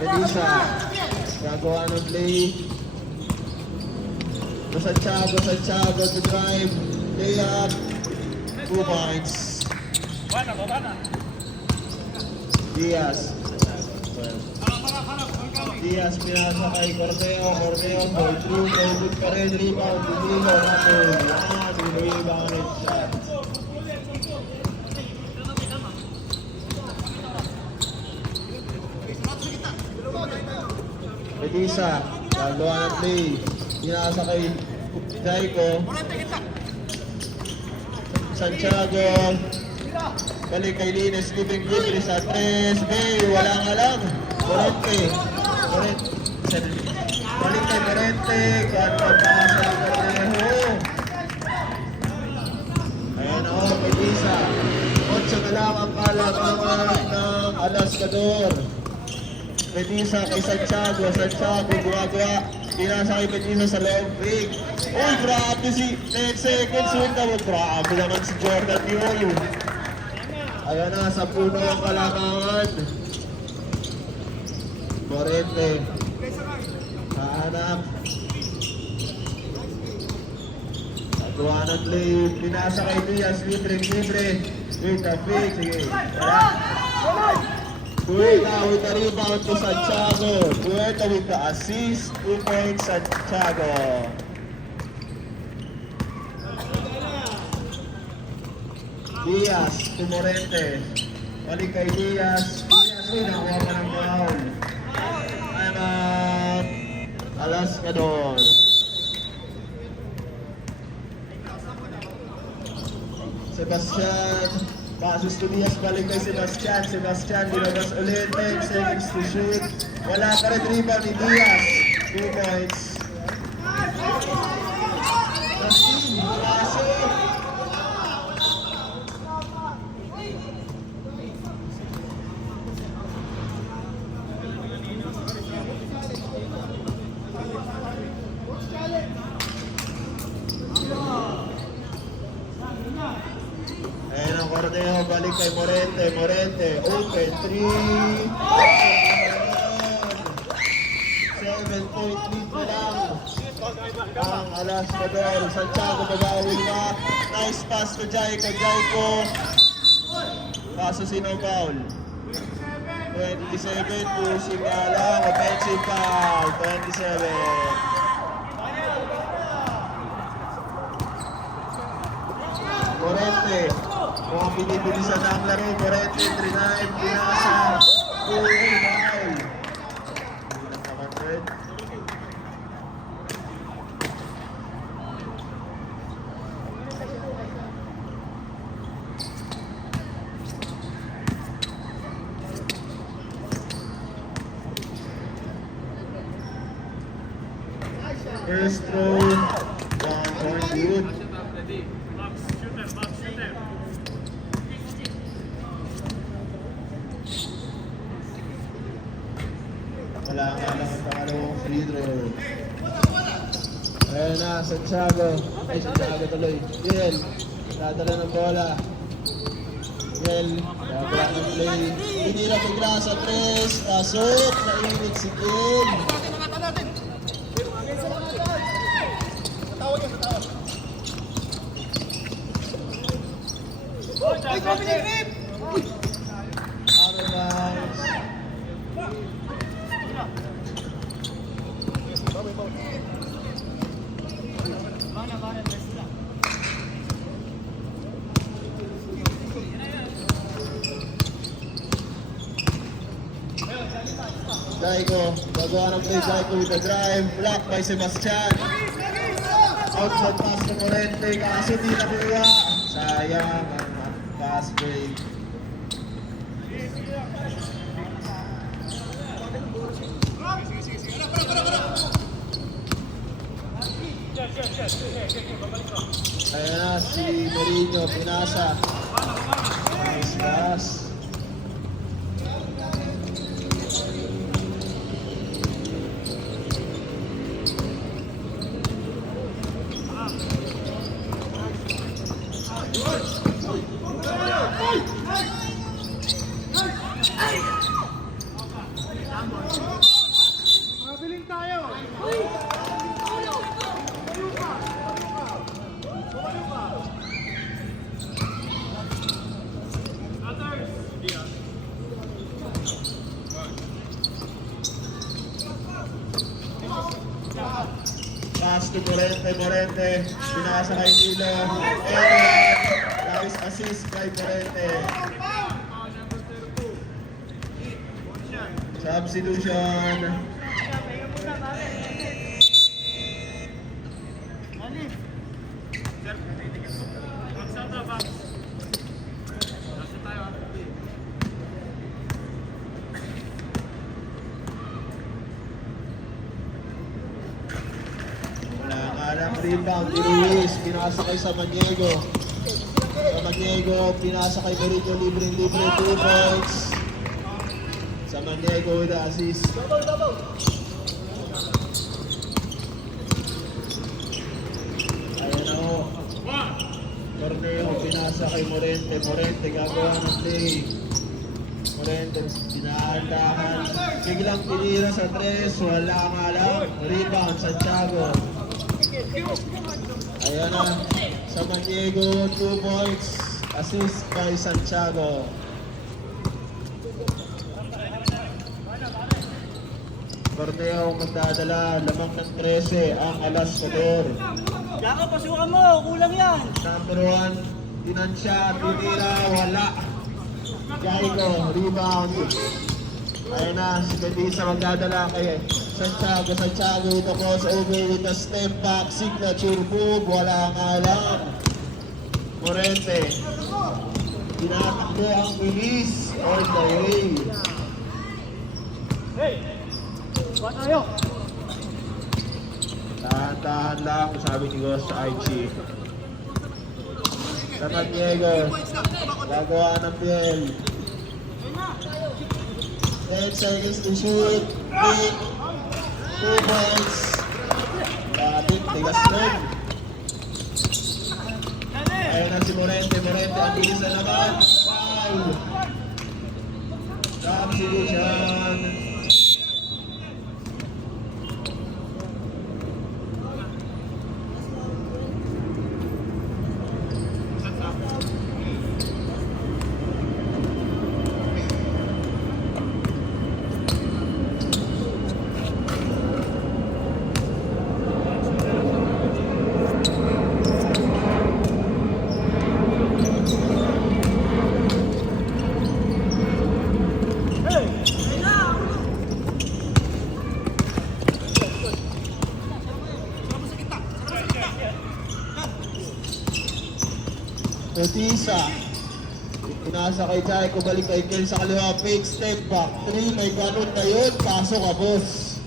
Elisa. Gagawa ng play. Santiago to drive. Lay up. 2 points. Diaz. Diaz pinasa kay Corteo. Ball through. Good pa rin. Rebound. Danilo. Rebound it shot. Elisa. Gagawa ng play. Pinasa kay Jaico. Santiago. Balik kay Lines. Giving Goodrich sa 3. Bay. Wala nga lang. Morente. Balik kay Morente. Ganda pa sa Correjo. Ayan o. Elisa. 8 na lang ang kalabangan ng Alascador. Elisa kay Santiago. Gumagawa. Pinasa kay Petisa sa long break. Uy, grabe si 10 seconds. Grabe naman si Jordan Piolo. Ayan na, sa puno ang kalamangan. Morente. Kahanap. Nagawa ng play. Pinasa kay Diaz. Libre. Wait a fake. Sige. Puerta with the rebound to Santiago. Puerta with the assist. 2 points Santiago. Diaz to Morente. Balik kay Diaz. Nakuha pa ng foul. Time out. Alascador. Sebastian. Pasus to Diaz, balik kay Sebastian, dinabas ulit, 10 seconds to shoot. Wala pa rin rebound ni Diaz. 2 points. Justin, Lasso. Corteo, balik kay Morente, open 3. 7-point lead na lang ang Alascador. Santiago babawi na. Nice pass to Jaico. Kaso sino foul? 27, pushing na lang. Offensive foul, 27. Morente. Kung binibilisan na ang laro, Morente, 3-9, pinasa. Foul. First throw, 1 point good. Wala nga lang ang pangalawang free throw. Ayan na, Santiago tuloy. Yel, dadala ng bola. Yel, gagawa ng play. Hindi na bigla sa 3. Pasok, nainit si Yel. Jaico, gagawa ng play. Jaico with the drive, blocked by Sebastian. Outside pass to Morente, kaso di nakuha. Sayang ang pass break. Ayan na si Merino, pinasa. Nice pass. to Morente, pinasa kay Nilo, and nice assist kay Morente. Substitution. Rebound, Luis, pinasa kay Samaniego. Samaniego, pinasa kay Mourinho, libre, 2 points. Samaniego with the assist. Ayan o. Torneo, pinasa kay Morente. Morente, gagawa ng play. Morente, pinahandahan. Biglang tinira sa 3, wala nga lang. Rebound, Santiago. Ayan na, Samaniego, 2 points, assist by Santiago. Torneo magdadala, lamang ng 13 ang Alas Codor. Yaka, pasukan mo, kulang yan. Number 1, tinansya, tinira, wala. Jaiko, rebound. Ayan na, si Bedisa magdadala kay Santiago. Santiago ito crossover with a step back, signature move, wala nga lang. Morente. Tinatakbo ang bilis all the way. Hey! Buwan tayo! Tahan-tahan lang, sabi ni Ghost IG. Samaniego, gagawa ng PL. 10 seconds to shoot. Pick. 2 points. Dating, tigas nun. Ayun na si Morente. Morente, ang bilis na naman. Foul. Substitution. Betisa. Pinasa kay Jaiko, balik kay Kel sa kaliwa, fake step back. 3, may ganun na yun, pasok ka boss.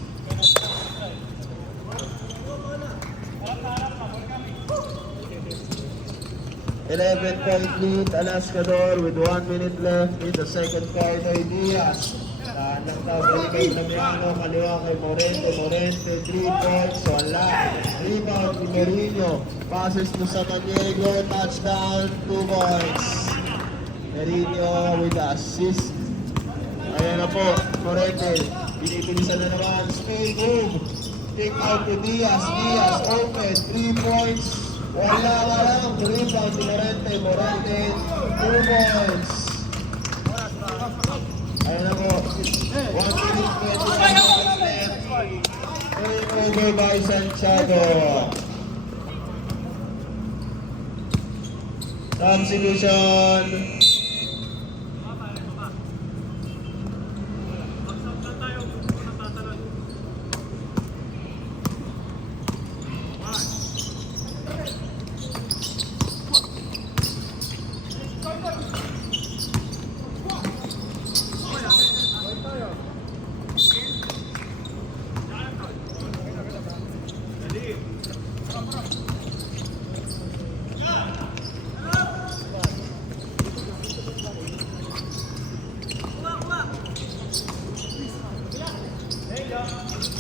.11 lead, Alascador with 1 minute left in the second quarter. Diaz. Nang daw, balik kay Damiano, kaliwa kay Morente. Morente, 3 points, wala. Rebound ni Mourinho. Passes to Samaniego, touchdown, 2 points. Mourinho with the assist. Ayan na po, Morente. Binibilisan na naman, spin move. Take out to Diaz. Diaz open, 3 points. Wala nga lang, rebound ni Morente. Morente, 2 points. Ayan na po, 1 minute 20 seconds left. Turnover by Santiago. Substitution.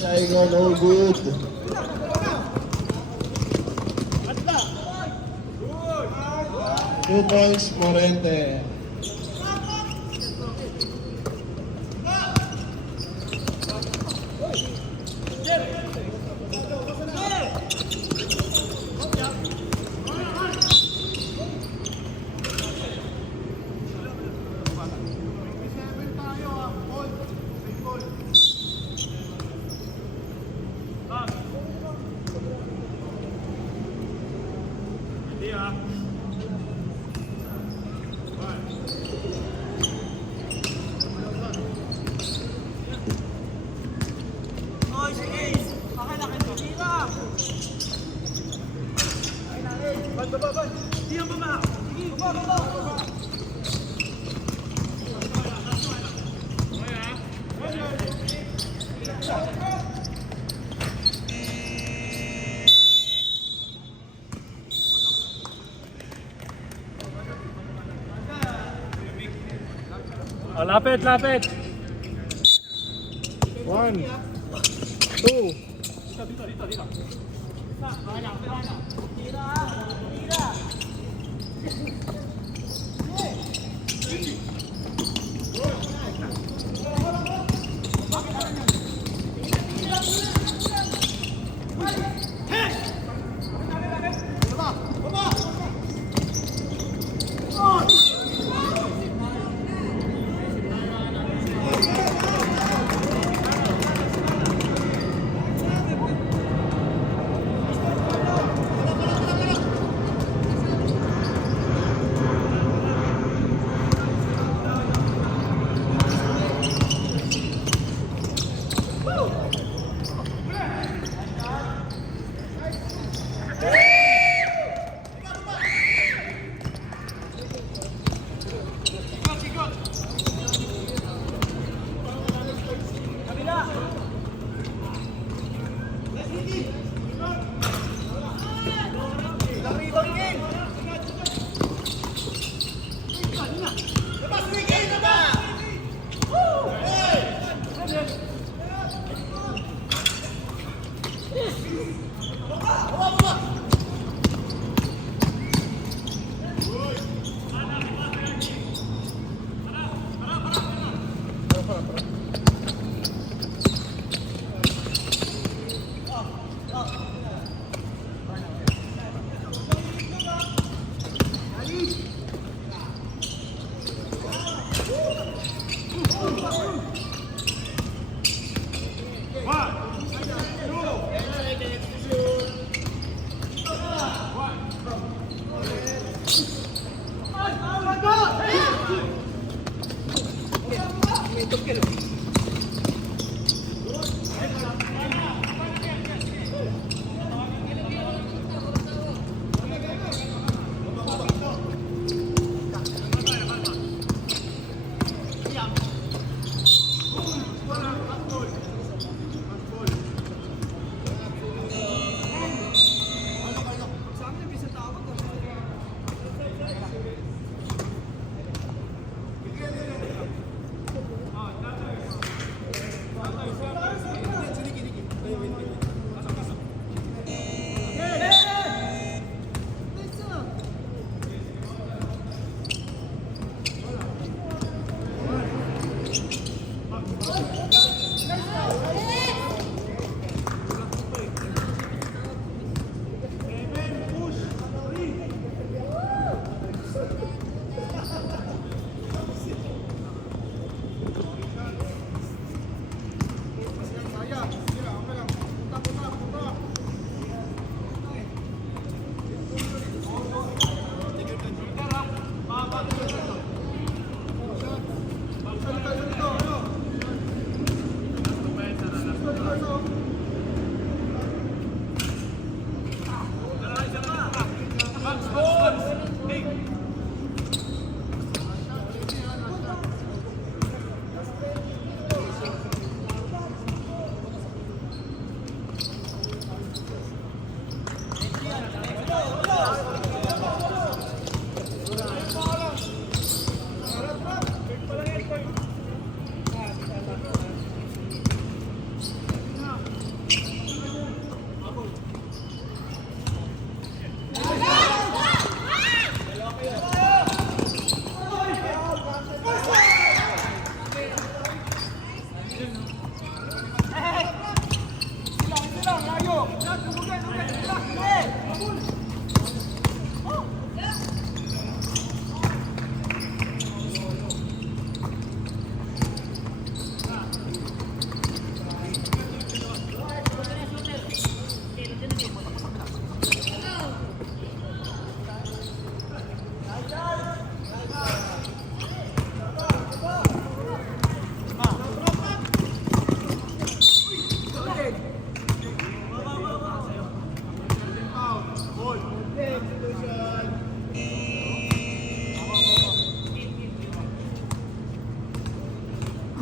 Jaiko, no good. Two points, Morente. Lapit, lapit. 1, 2.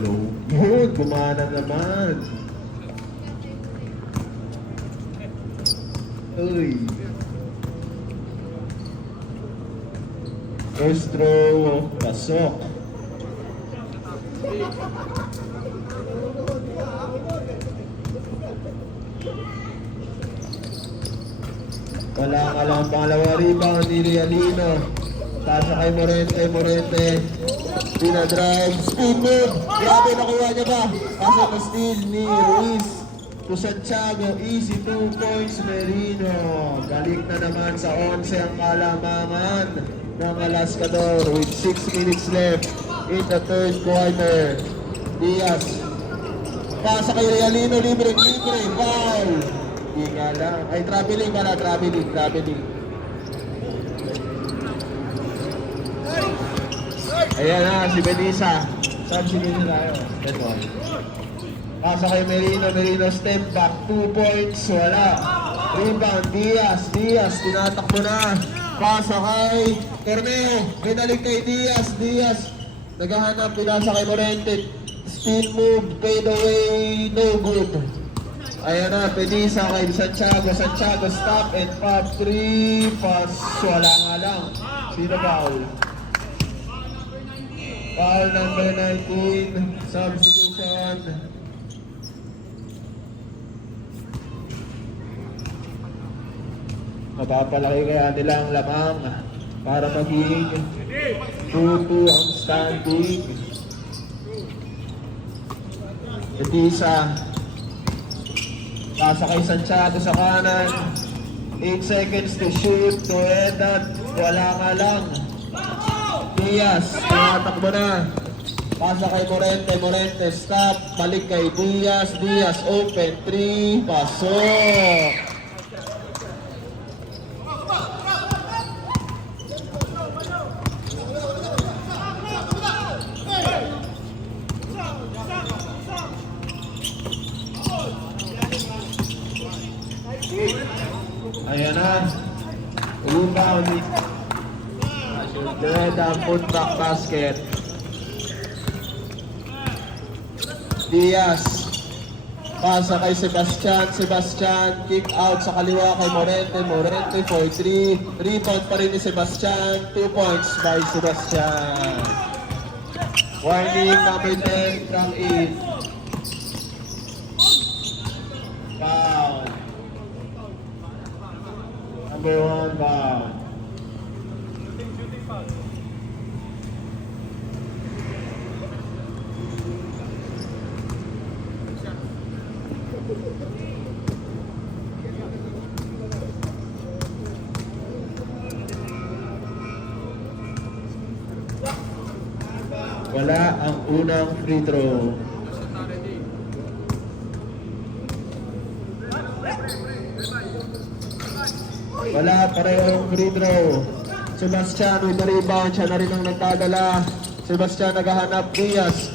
Low. Yun, gumana naman. Uy. First throw, pasok. Walang alam pangalawa rebound ni Realino. Pasa kay Morente. Pinadrive, speed move. Grabe, nakuha niya ba? Pasa na steal ni Ruiz to Santiago. Easy 2 points, Merino. Balik na naman sa 11 ang kalamangan ng Alascador with 6 minutes left in the third quarter. Diaz. Pasa kay Realino, libre, foul. Hindi nga lang. Ay, traveling. Ayan na, si Benisa. Substitution tayo. Ito. Pasa kay Merino, step back, 2 points, wala. Rebound, Diaz, tinatakbo na. Pasa kay Corneo, binalik kay Diaz. Naghahanap, pinasa kay Morente. Spin move, fade away, no good. Ayan na, Benisa kay Santiago, stop and pop, 3, pass, wala nga lang. Sino foul? Foul number 19, substitution. Mapapalaki kaya nila ang lamang para maging 2-2 ang standing. Benisa. Pasa kay Santiago sa kanan. 8 seconds to shoot, to head up. Wala nga lang. Diaz, tinatakbo na. Pasa kay Morente, stop. Balik kay Diaz, open, 3, pasok. Ayan na. Rebound ni Dereda, putback basket. Diaz. Pasa kay Sebastian. Kick out sa kaliwa kay Morente for 3. Rebound pa rin ni Sebastian. 2 points by Sebastian. Warning number 10 from 8. Foul. Number 1 foul. Wala ang unang free throw. Wala parehong free throw. Sebastian with the rebound. Siya na rin ang nagdadala. Sebastian naghahanap. Diaz.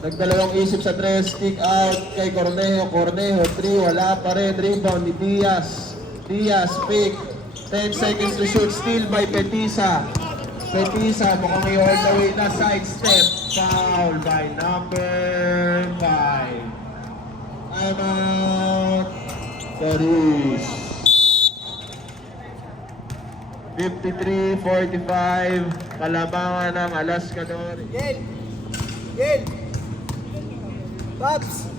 Nagdalawang isip sa 3. Kick out kay Cornejo. 3. Wala pa rin. Rebound ni Diaz. Pick. 10 seconds to shoot. Steal by Petisa. Mukhang may all the way na side step. Foul by number 5. I'm out. Paris. 53-45. Kalabangan ng Alascador. Gel! Babs!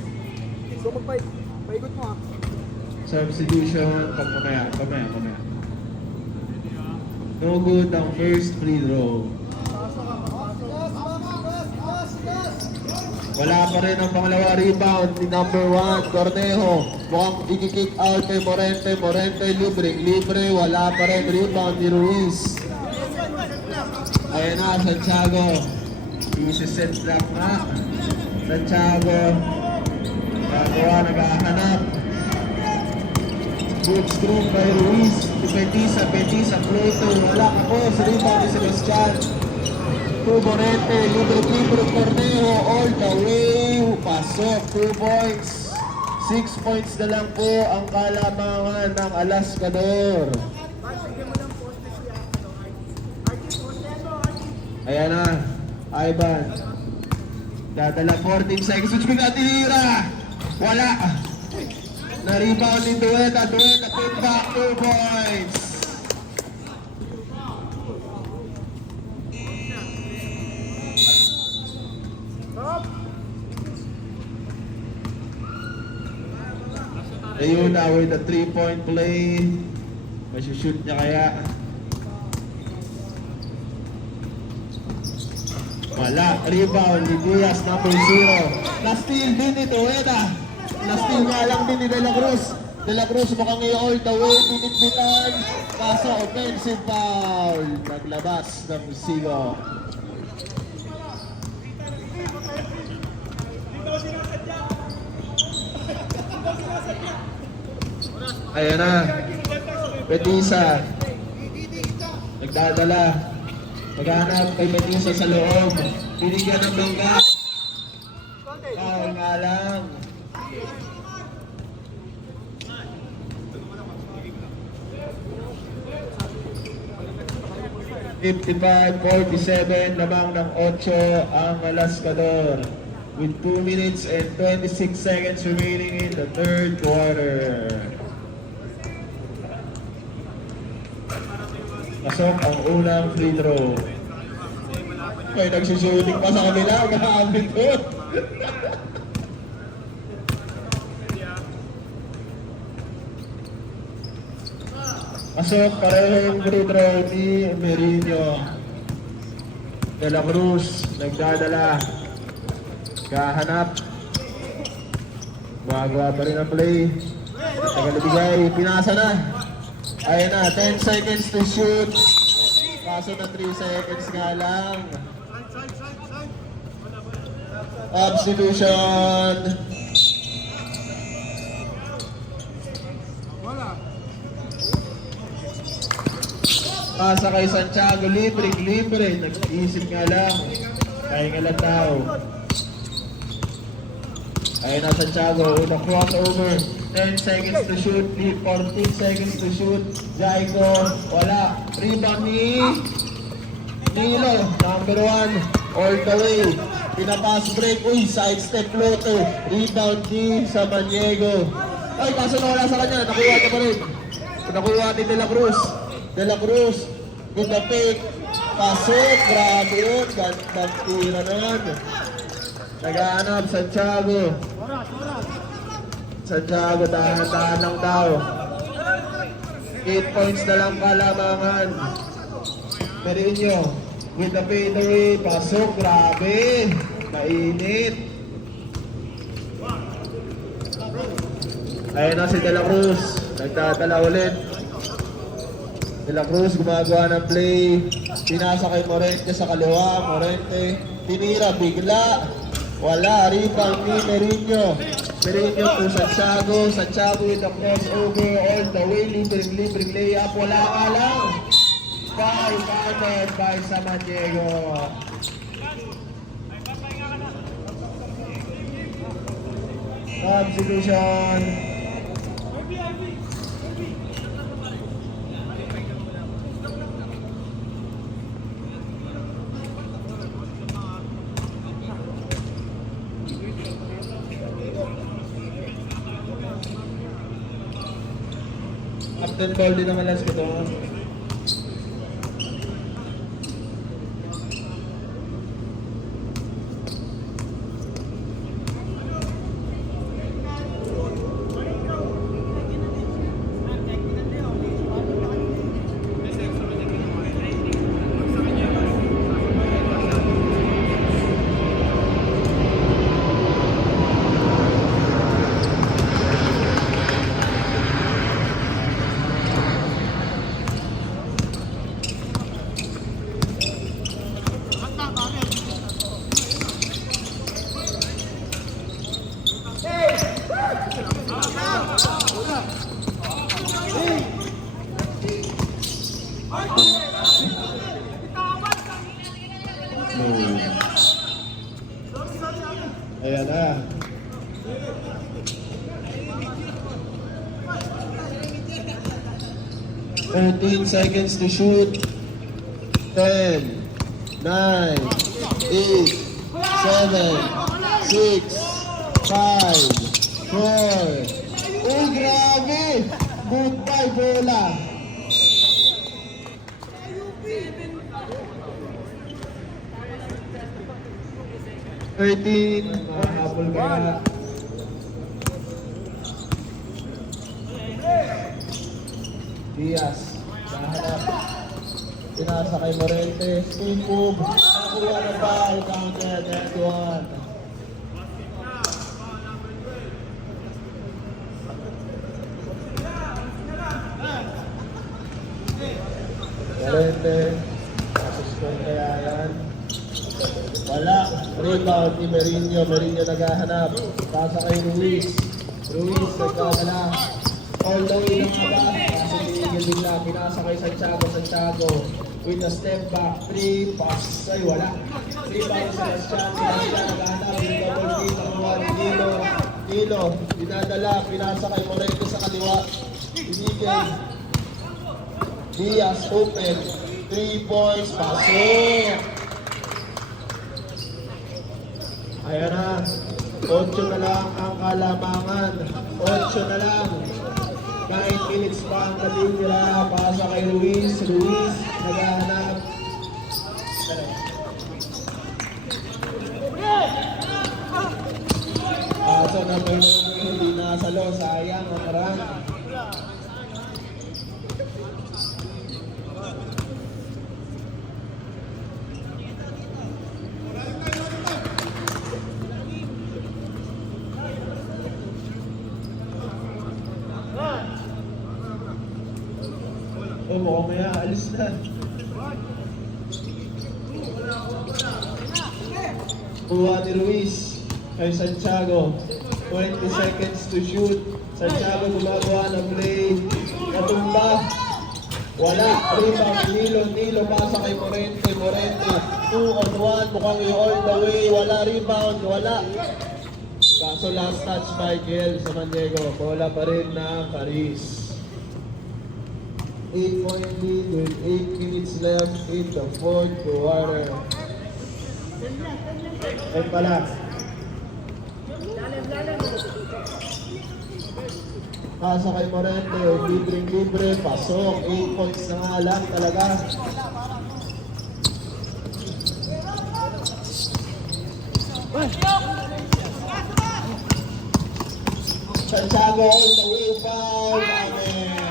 So paikot mo ha. Substitution. Pamaya. No good ang first free throw. Wala pa rin ang pangalawa rebound ni number 1, Cornejo. Mukhang i-kick out kay Morente. Libre. Wala pa rin rebound ni Ruiz. Ayan na, Santiago. Isi-set drop na. Santiago. Naghahanap. Good screen by Ruiz. Petisa, floater. Wala ka po. Rebound ni Sebastian. Morente, libre Cornejo, all the way, pasok, 2 points. 6 points na lang po ang kalamangan ng Alascador. Ayan na, Ivan. Dadala 14 seconds, which pinatira. Wala. Na-rebound ni Dueta, put back, 2 points. Stop! Ayun na with the 3-point play. Masushoot niya kaya. Wala. Rebound ni Diaz, number 0. Na-steal din ito, Eda. Na-steal nga lang din ni De La Cruz. De La Cruz mukhang all the way, binitbitan. Kaso offensive foul. Naglabas ng Sigo. Ayan na. Betisa. Nagdadala. Maghanap kay Betisa sa loob. Binigyan ng bangga. Foul nga lang. 55-47, lamang ng 8 ang Alascador with 2 minutes and 26 seconds remaining in the third quarter. Pasok ang unang free throw. May nagsusuting pa sa kabila, makamit doon. Pasok parehong free throw ni Merino. De La Cruz nagdadala. Kahanap. Gumagawa pa rin ang play. Tagalibigay. Pinasa na. Ayan na. 10 seconds to shoot. Kaso na 3 seconds nga lang. Substitution. Pasa kay Santiago, libre. Nag-iisip nga lang. Kaya nga lang tao. Ayun na Santiago with a crossover. 10 seconds to shoot. 14 seconds to shoot. Jaico, wala. Rebound ni Nilo, number 1. All the way. Pinapass break. Uy, side step Loto. Rebound ni Samaniego. Ay, kaso nawala sa kanya. Nakuha niya pa rin. Nakuha ni De La Cruz. De La Cruz with the pick. Pasok. Grabe yun. Gandang tira naman. Naghahanap Santiago. Santiago, tahan-tahan lang daw. 8 points na lang kalamangan. Merino with the fadeaway. Pasok. Grabe. Mainit. Ayun na si De La Cruz. Nagdadala ulit. De La Cruz gumagawa ng play. Pinasa kay Morente sa kaliwa. Morente tinira bigla. Wala. Rebound ni Merino. Merino to Santiago. Santiago with the crossover all the way. Libreng layup. Wala ka lang. Foul counted by Samaniego. Substitution. Captain ball din naman last ko doon. Ayan na. "13 seconds to shoot. 10, 9, 8, 7, 6, 5, 4. Uy, grabe! Goodbye, bola! Mahabol kaya. Diaz. Nahanap. Pinasa kay Morentes. Spin move. Nakuha na foul. Counter. Net 1. Morentes. Nasuskon kaya yan. Wala. Rebound ni Merinho. Merinho naghahanap. Pasa kay Ruiz. Ruiz nagkakala. All the way na nga ba? Kaso tinigil bigla. Pinasa kay Santiago. Santiago with a step back. 3 pass. Ay wala. Rebound sa Sebastian. Sebastian naghahanap. Yung double kick. Nakuha ni Dilo. Dilo. Dinadala. Pinasa kay Moreno sa kaliwa. Tinigil. Diaz open. 3 points. Pasok. Ayan na. 8 na lang ang kalamangan. 8 na lang. 9 minutes pa ang natitira. Pasa kay Luis. Luis naghahanap. Paso na may hindi nasalo. Sayang ang karang. Oh, mukhang may aalis na. Kuha ni Ruiz kay Santiago. 20 seconds to shoot. Santiago gumagawa ng play. Natumba. Wala. Rebound. Nilo pasa kay Morente. Morente. 2 on 1. Mukhang all the way. Wala rebound. Wala. Kaso last touch by Kiel sa Maniego. Bola pa rin na Paris. 8-point lead with 8 minutes left in the fourth quarter. Ay pala. Pasa kay Morente, libre, pasok. 8 points na nga lang talaga. Santiago all the way, foul. Amen.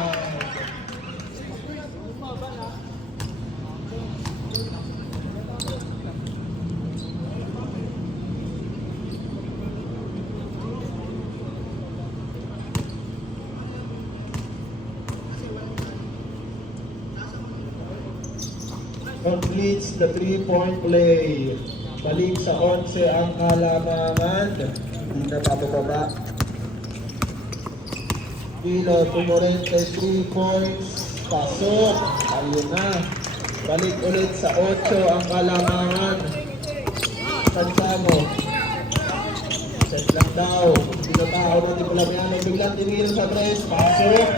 Completes the 3-point play. Balik sa 11 ang kalamangan. Hindi na papababa. Dilo to Morente, 3 points. Pasok. Ayun na. Balik ulit sa 8 ang kalamangan. Santiago. Set lang daw. Pinatao na ni Palamiano. Biglang tinigil sa press. Pasok.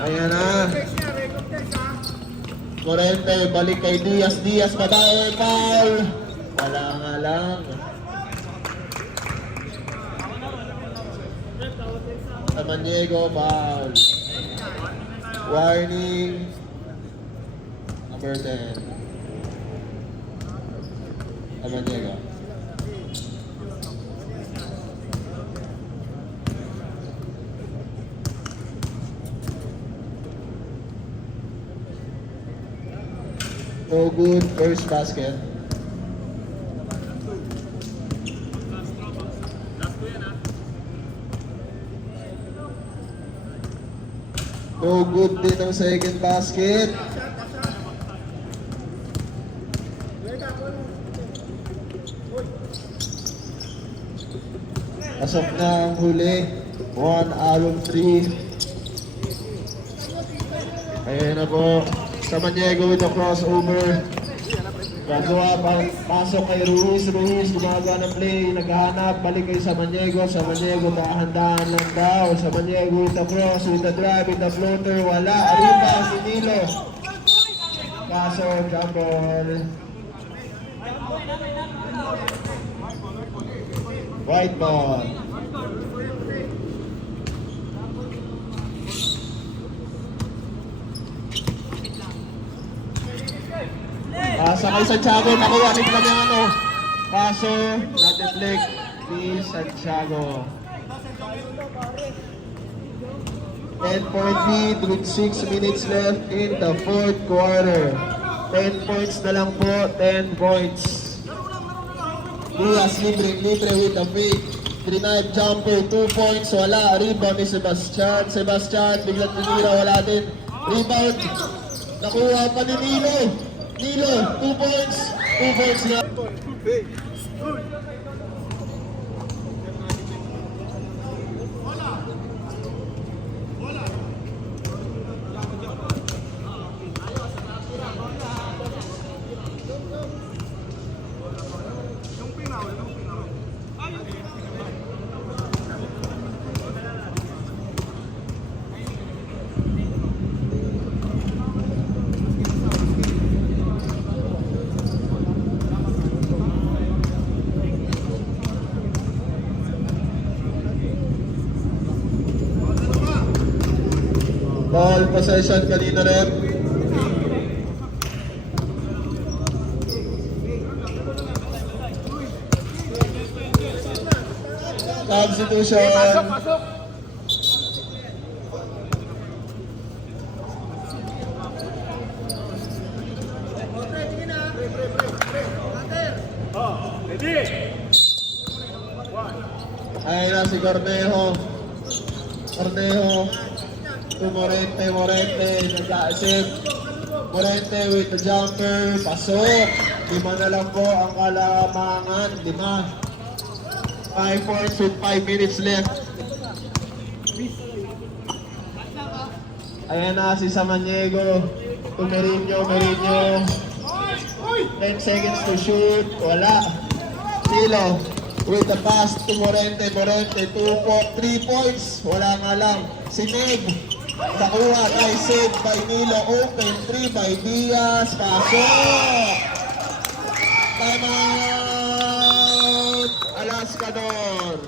Ayan na. Morente, balik kay Diaz. Diaz pa tayo, foul. Wala nga lang. Samaniego, foul. Warning. Number 10. Samaniego. No good, first basket. No good din ang second basket. Pasok na ang huli. 1 out of 3. Ayan na po. Samaniego with a crossover. Gagawa pa, pasok kay Ruiz. Ruiz gumagawa ng play. Naghahanap. Balik kay Samaniego. Samaniego dahan-dahan lang daw. Samaniego with a cross, with a drive, with a floater. Wala. Arriba si Nilo. Kaso, jump ball. White ball. Sa kay Santiago, nakuha ni Palamiano. Kaso, na-deflect ni Santiago. 10-point lead with 6 minutes left in the fourth quarter. 10 points na lang po, 10 points. Diaz, libre with the fake. Three-knife jumper, 2 points, wala. Rebound ni Sebastian. Sebastian, biglang tinira, wala din. Rebound, nakuha pa ni Nilo. Nilo, 2 points. 2 points na. Ball possession kanina rin. Substitution. Pasok. Ayun na si Cornejo. Cornejo. To Morente, nag-a-assist. Morente with the jumper. Pasok. 5 na lang po ang kalamangan. 5. 5 points with 5 minutes left. Ayan na si Samaniego. To Merinho. 10 seconds to shoot. Wala. Silo with the pass to Morente. 3 points. Wala nga lang. Si Neg. Nakuha. Nice save by Nilo. Open 3 by Diaz. Pasok. Time out. Alascador.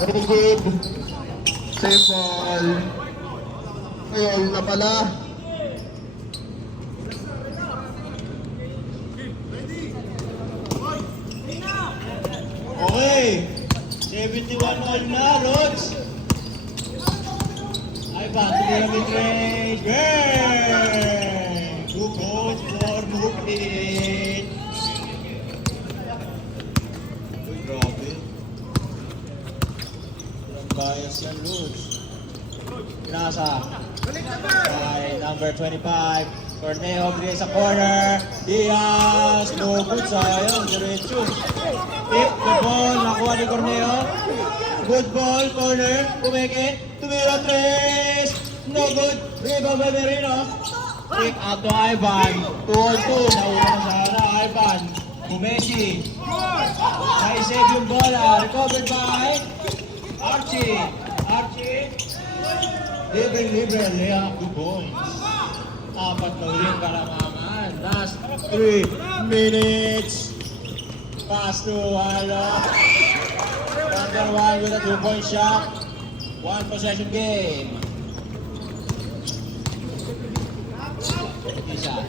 Very good. Simple. Ayun na pala. Okay. 71 all na, Rods. Ay ba, tumira mid-range. Bang! 2 points for Muklit. Uy, grabe. Walang bias yan, Rods. Pinasa. By number 25. Cornejo, bigay sa corner. Diaz, no good, sayang, diretso. Tip the ball, nakuha ni Cornejo. Good ball, corner, Kumeke. Tumira, tres. No good, rebound by Merino. Pick out to Ivan. 2-on-2, nakuha na sana, Ivan. Kumesi. Naisave yung bola, recovered by Archie. Libre, layup, 2 points. 4 na ulit kalamangan. Last 3 minutes. Pass to Wala. Number 1 with a 2-point shot. 1 possession game. Isa.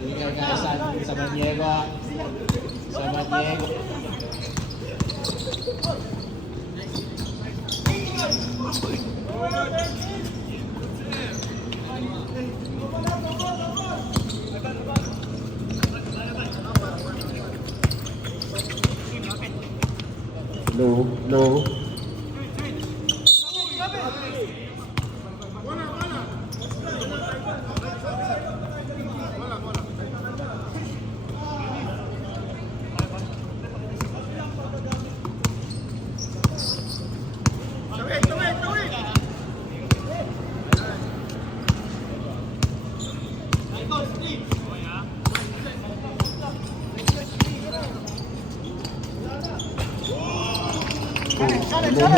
Tingnan guys sa Maniego. Low. Play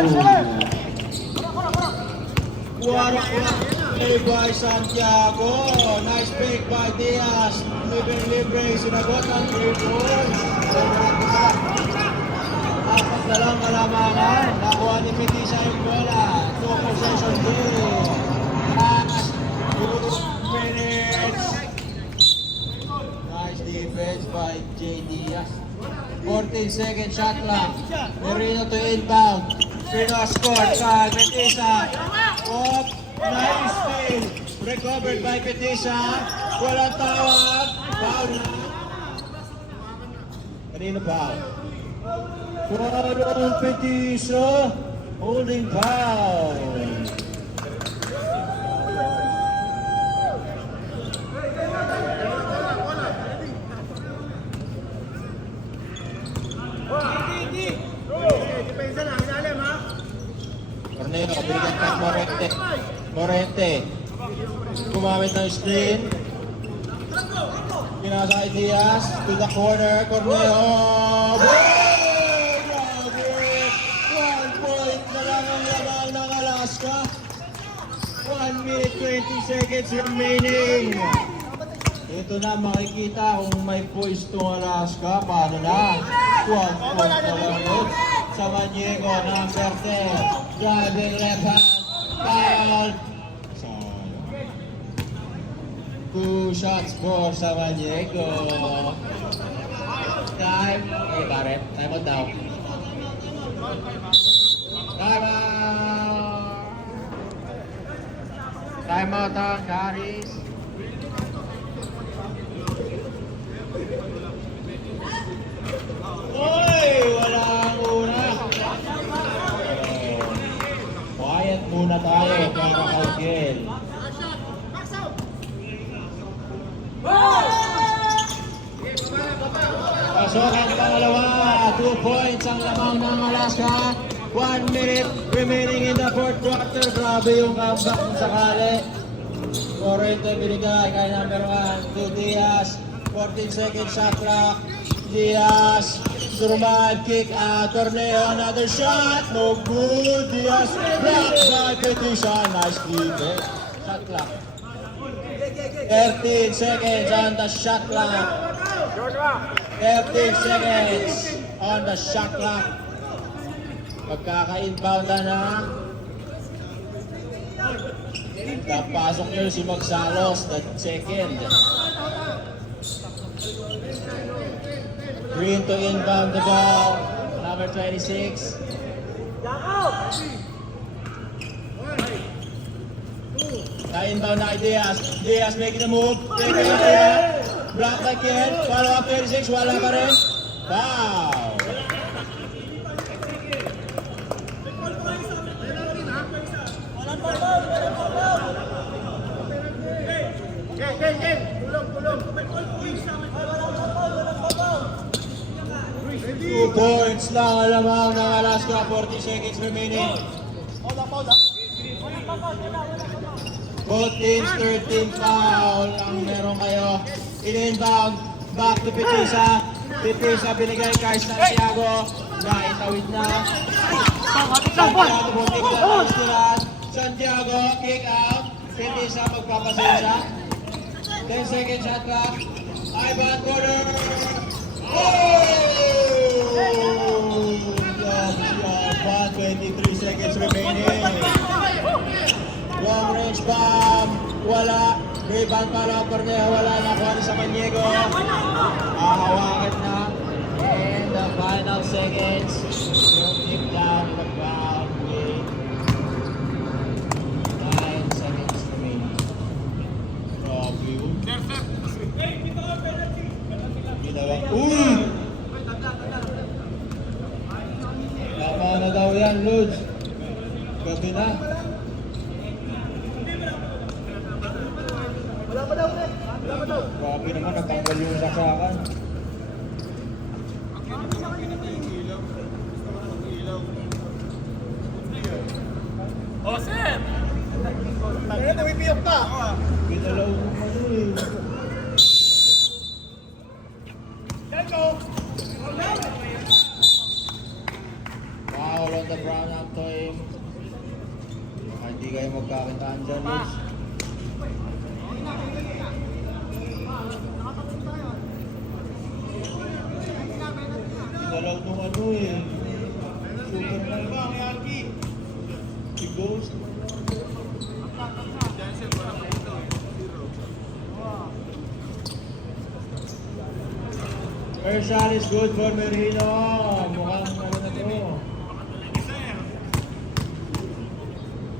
by Santiago. Nice pick by Diaz. Libre, sinagot ang 3 points. Apat na lang kalamangan. Nakuha ni Petisa yung bola. 2 possession game. Last 2 minutes. Nice defense by J. Diaz. 14-second shot clock. Merino to inbound. Merino scored by Petisa. Oh, nice steal. Recovered by Petisa. Walang tawag. Foul na. Kanino foul? Walang Petisa. Holding foul. Corneo, binigyan kay Morente. Morente. Gumamit ng screen. Pinasa kay Diaz. To the corner. Corneo. Grabe! 1 point na lang ang laban ng Alaska. 1 minute 20 seconds remaining. Ito na, makikita kung may poise itong Alaska. Paano na? 1 point na lang. Samaniego, number 10. Driving left hand. Foul. Sayang. 2 shots for Samaniego. Time. Hey, Barret. Time out daw. Time out. Time out ang Caris. Oy! Walang una. Quiet muna tayo para Kalgel. Pasok ang pangalawa. 2 points ang lamang ng Alaska. 1 minute remaining in the 4th quarter. Grabe yung comeback kung sakali. Morente binigay kay number 1 to Diaz. 14-second shot clock. Diaz, survive, kick out, Corneo, another shot, no good, Diaz, blocked by Petisa, nice defense, shot clock. 13 seconds on the shot clock. 13 seconds on the shot clock. Pagkaka-inbound na. Kapasok nyo si Magsalos, the second. Green to inbound the ball. Number 26. Na-inbound na kay Diaz. Diaz making a move. Taking it there. Block again. Follow up 26. Wala pa rin. Foul. Two points lang ang lamang ng Alaska. 40 seconds remaining. Both teams 13 foul ang meron kayo. In-inbound. Back to Petisa. Petisa binigay kay Santiago. Naitawid na. Santiago buntik na ang istilan. Santiago kick out. Petisa magpapasensya. 10 second shot clock. Ivan corner. Oh! 23 seconds remaining. Long range bomb. Wala. Rebound para Corneo. Wala na. Kuha sa Maniego. Hahawakan na. And the final seconds. Don't kick down the ground. 9 seconds remaining. Grabe yun. Ginawang. Uy! Tama na daw yan, Lods. Gabi na. Grabe naman, natanggal yung saksakan. Oh, sir! Kaya nawipiyok ka. Pinalaw mo ano eh. Foul on the Brown Hampton kayo magkakitaan dyan, Lods. Nalaw nung ano eh. Superman. Si Ghost. First shot is good for Merino. Mukhang ano na to.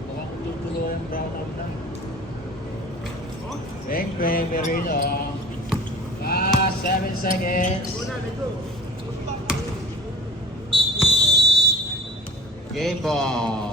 Mukhang tutulo yung brown out na. Bang Merino. 7 seconds. Game ball.